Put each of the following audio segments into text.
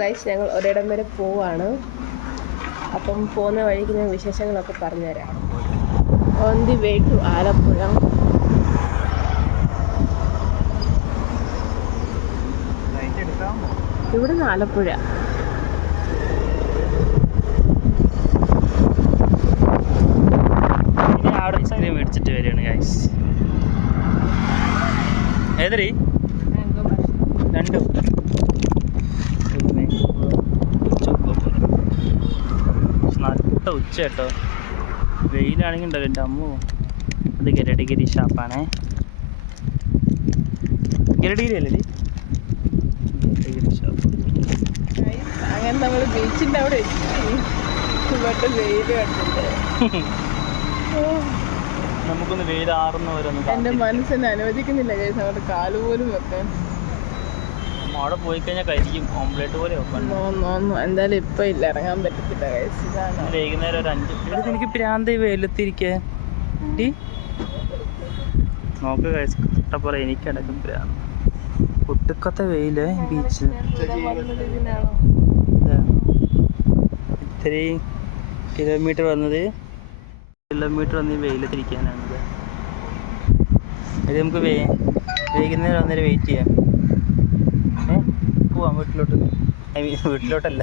Guys ഞങ്ങൾ ഒരിടം വരെ പോവാണ്. അപ്പം പോകുന്ന വഴിക്ക് ഞാൻ വിശേഷങ്ങളൊക്കെ പറഞ്ഞുതരാം. On the way to Alappuzha. ഇവിടുന്ന് ആലപ്പുഴ. ഐസ്ക്രീം മേടിച്ചിട്ട് വരികയാണ് ഗൈസ് ഏതരീ രണ്ടും. നട്ട ഉച്ച കേട്ടോ. വെയിലാണെങ്കിൽ ഉണ്ടല്ലോ എന്റെ അമ്മോ. അത് ഗരടിഗിരി ഷാപ്പാണേ. ഗരടിഗിരി അല്ലേ ഇത്? ഗരടിഗിരി ഷാപ്പ്. അങ്ങനെ നമ്മൾ ബീച്ചിന്റെ അവിടെ എത്തി. ഇവിടെ വെയിൽ കണ്ടിട്ട്. ഓ, നമുക്കൊന്ന് വെയിൽ ആറുന്ന വരെ എന്റെ. മനസ്സിനെ അനുവദിക്കുന്നില്ല ചേച്ചി അവിടെ കാലുപോലും വെക്കാൻ. അവിടെ പോയി കഴിഞ്ഞാൽ കഴിക്കും. ഓംലെറ്റ് പോലെ. എന്തായാലും ഇപ്പൊ ഇല്ല. ഇറങ്ങാൻ പറ്റത്തില്ല വൈകുന്നേരം ഒരു അഞ്ച് എനിക്ക് പ്രാന്തി വെയിലത്തിരിക്കേ? നോക്ക് കഴിച്ച് എനിക്ക് എനിക്കടക്കം പ്രാന്ത് ഒട്ടുക്കത്തെ വെയിൽ ബീച്ച് ഇതിനാണോ ഇത്രയും കിലോമീറ്റർ വന്നത് കിലോമീറ്റർ വന്ന് വെയിലത്തിരിക്കാനാണത് അത് നമുക്ക് വേ വൈകുന്നേരം വന്നേരം വെയിറ്റ് ചെയ്യാം. പോവാം വീട്ടിലോട്ട്. ഐ മീൻ വീട്ടിലോട്ടല്ല.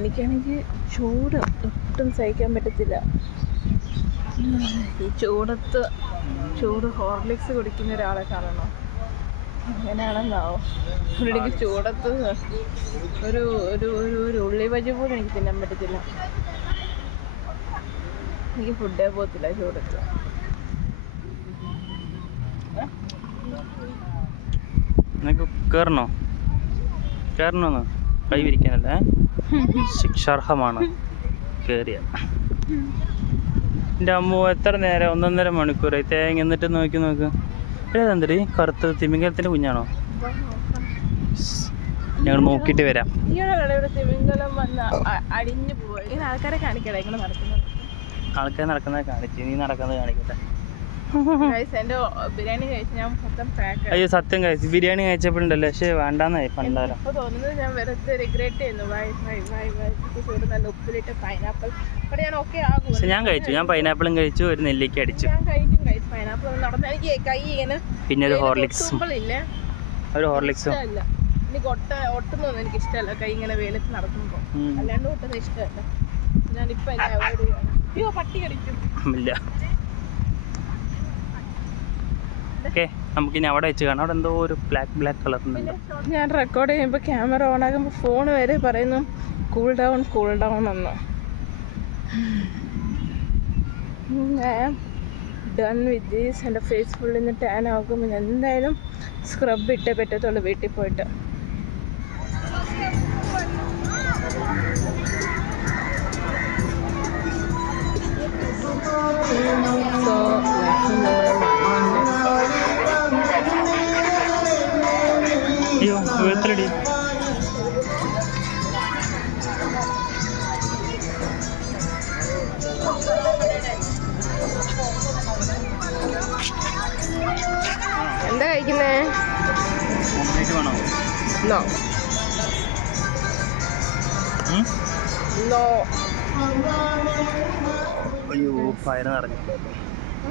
എനിക്കാണെങ്കിൽ ചൂട് ഒട്ടും സഹിക്കാൻ പറ്റത്തില്ല. ഈ ചൂടത്ത് ചൂട് ഹോർലിക്സ് കുടിക്കുന്ന ഒരാളെ കാണണോ? എങ്ങനെയാണെന്നാവോ എനിക്ക് ചൂടത്ത് ഒരു ഒരു ഒരു ഒരു ഉള്ളി ബജി പോലും എനിക്ക് തിന്നാൻ പറ്റത്തില്ല. എനിക്ക് ഫുഡേ പോകത്തില്ല ചൂടത്ത് നിനക്ക് കയറണോ കയറണോന്ന് കൈ വിരിക്കാനല്ലേ? ശിക്ഷാർഹമാണ്. കയറിയ എന്റെ അമ്മ എത്ര നേരം ഒന്നൊന്നര മണിക്കൂറായി. തേങ്ങ എന്നിട്ട് നോക്കി നോക്ക്. ഏതെന്തരി കറുത്ത് തിമിംഗലത്തിന്റെ കുഞ്ഞാണോ? ഞങ്ങൾ നോക്കിയിട്ട് വരാം. ആൾക്കാരെ നടക്കുന്നത് കാണിച്ചു. നീ നടക്കുന്നത് കാണിക്കട്ടെ. അയ്യോ സത്യം കഴിച്ചു ബിരിയാണി കഴിച്ചപ്പോഴുണ്ടല്ലോ പക്ഷേ വേണ്ടാന്നായി പണ്ടാരം. പക്ഷെ ഞാൻ കഴിച്ചു. ഞാൻ പൈനാപ്പിളും കഴിച്ചു. ഒരു നെല്ലിക്ക അടിച്ചു. പിന്നെ ഒരു ഹോർലിക്സും ഒരു ഹോർലിക്സും എനിക്ക് ഒട്ട ഒട്ടുന്നൊന്നും എനിക്ക് ഇഷ്ടമല്ല കൈ ഇങ്ങനെ വെയിലത്ത് നടക്കുമ്പോൾ. അല്ലാണ്ട് ഒട്ടുന്നത് ഇഷ്ടമല്ല ഞാനിപ്പോ അയ്യോ പട്ടി കടിക്കും. ഇല്ല. ഓക്കെ നമുക്കിനി അവിടെ വെച്ച് കാണാം. അവിടെ എന്തോ ഒരു ബ്ലാക്ക് ബ്ലാക്ക് കളർ ഉണ്ടല്ലോ ഞാൻ റെക്കോർഡ് ചെയ്യുമ്പോൾ ക്യാമറ ഓൺ ആകുമ്പോൾ ഫോൺ വരെ പറയുന്നു കൂൾ ഡൗൺ കൂൾ ഡൗൺ എന്ന്. ഞാൻ ഡൺ വിത്ത് ദീസ് എന്റെ ഫേസ് ഫുള്ളിൽ നിന്ന് ടാൻ ആകുമ്പോൾ എന്തായാലും സ്ക്രബ് ഇട്ടേ പറ്റത്തുള്ളൂ വീട്ടിൽ പോയിട്ട്. No Hmm? നോ അയ്യോ ഫയർ നിറഞ്ഞു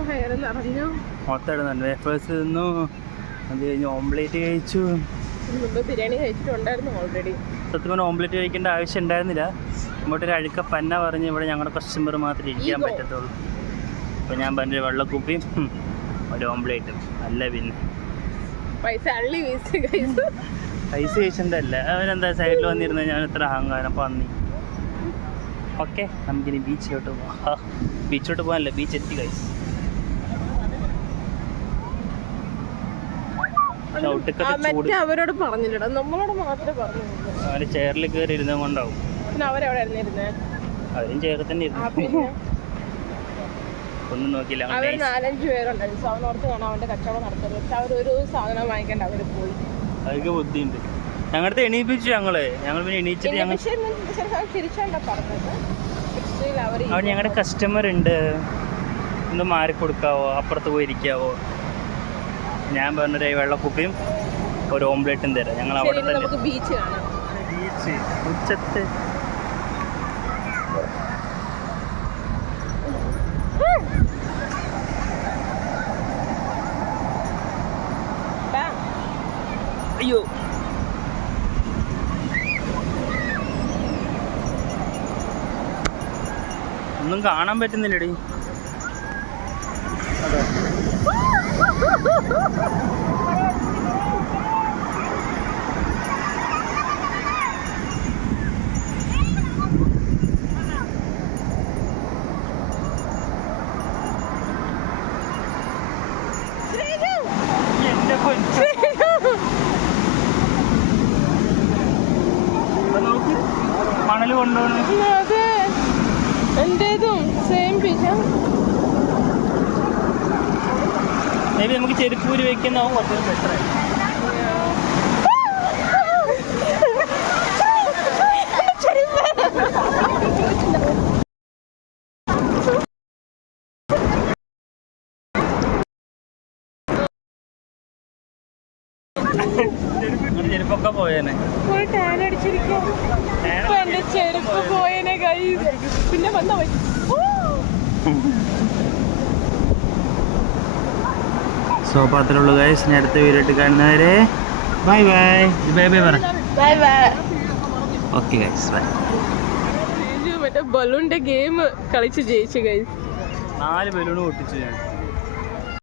ഫയർ അറിഞ്ഞു മൊത്തം ഇടുന്നുണ്ട് വേഫേഴ്സ് നിന്നു. അത് കഴിഞ്ഞ് ഓംപ്ലേറ്റ് കഴിച്ചു. മുമ്പ് ബിരിയാണി കഴിച്ചിട്ടുണ്ടായിരുന്നു ഓൾറെഡി സത്യം പറഞ്ഞാൽ ഓംപ്ലേറ്റ് കഴിക്കേണ്ട ആവശ്യം ഉണ്ടായിരുന്നില്ല. ഇങ്ങോട്ടൊരു അഴുക്ക പന്ന പറഞ്ഞ് ഇവിടെ ഞങ്ങളുടെ കസ്റ്റമർ മാത്രമേ ഇരിക്കാൻ. പറ്റത്തുള്ളൂ. അപ്പോൾ ഞാൻ പറഞ്ഞ വെള്ളക്കുപ്പിയും ഒരു ഓംപ്ലേറ്റും അല്ല പിന്നെ പൈസ അള്ളി വീസ് കഴിച്ചു. പൈസ കഴിച്ചിട്ടല്ല അവനെന്താ സൈഡിൽ വന്നിരുന്ന ഞാൻ ഇത്ര അഹങ്കാരം. പന്നി ഓക്കെ നമുക്കിനി ബീച്ചിലോട്ട് പോവാം. ബീച്ചിലോട്ട് പോകാനല്ല ബീച്ച് എത്തി കൈസ് മറ്റേ അവരോട് പറഞ്ഞില്ലടാ. നമ്മളോട് മാത്രമേ പറഞ്ഞിട്ടുള്ളൂ അവർ ചെയറിൽ കയറി ഇരുന്നത് കൊണ്ടാവും. അവരെവിടെ ഇരുന്നേ? അവരും ചെയറിൽ തന്നെ ഇരുന്നു. ഒന്നും നോക്കിയില്ല. അവൻ അവർ. നാലഞ്ച് പേരുണ്ടായിരുന്നു സോ അവനോർത്ത് കാണാൻ അവന്റെ കച്ചവടം നടത്തുന്നത് പക്ഷെ അവർ ഒരു സാധനം വാങ്ങിക്കണ്ട. അവർ പോയി. അവർക്ക് ബുദ്ധിയുണ്ട്. ഞങ്ങളുടെ എണീപ്പിച്ചു ഞങ്ങൾ. ഞങ്ങൾ പിന്നെ എണീച്ചിട്ട് ഞങ്ങൾ തിരിച്ചാണ്ട പറഞ്ഞത്. അവിടെ ഞങ്ങളുടെ കസ്റ്റമർ ഉണ്ട്. ഒന്ന് മാറി കൊടുക്കാവോ? അപ്പുറത്ത് പോയി ഇരിക്കാവോ ഞാൻ പറഞ്ഞൊരു വെള്ളക്കുപ്പിയും ഒരു ഓംലെറ്റും തരാം. ഞങ്ങൾ അവിടെ തന്നെ ബീച്ച് ബീച്ച് ഉച്ചത്തെ ബാ. അയ്യോ. ഒന്നും കാണാൻ പറ്റുന്നില്ലടി. അതെ എന്റെ കൊച്ചു ഇപ്പൊ നോക്ക് മണൽ കൊണ്ടുപോകണം അതെ എന്റേതും സെയിം പിച്ച മേ ബി നമുക്ക് ചെരുപ്പൂരി വെക്കുന്നതാവും കുറച്ചുകൂടി ബെറ്റർ ചെരുപ്പൊക്കെ പോയേനെ. ഫുൾ ടാൻ അടിച്ചിരിക്കും ഇപ്പൊ എന്റെ ചെരുപ്പ് പോയനെ കൈ പിന്നെ വന്ന പോയി സോ അപ്പോൾ അത്രയുള്ളൂ ഗൈസ് ഞാൻ അടുത്ത വീഡിയോ കാണുന്നവരെ ബൈ ബൈ ബൈ ബൈ പറ. Bye bye okay guys bye മറ്റേ ബലൂണിന്റെ ഗെയിം കളിച്ച് ജയിച്ചു കഴിഞ്ഞു നാല് ബലൂൺ പൊട്ടിച്ചു ഞാൻ.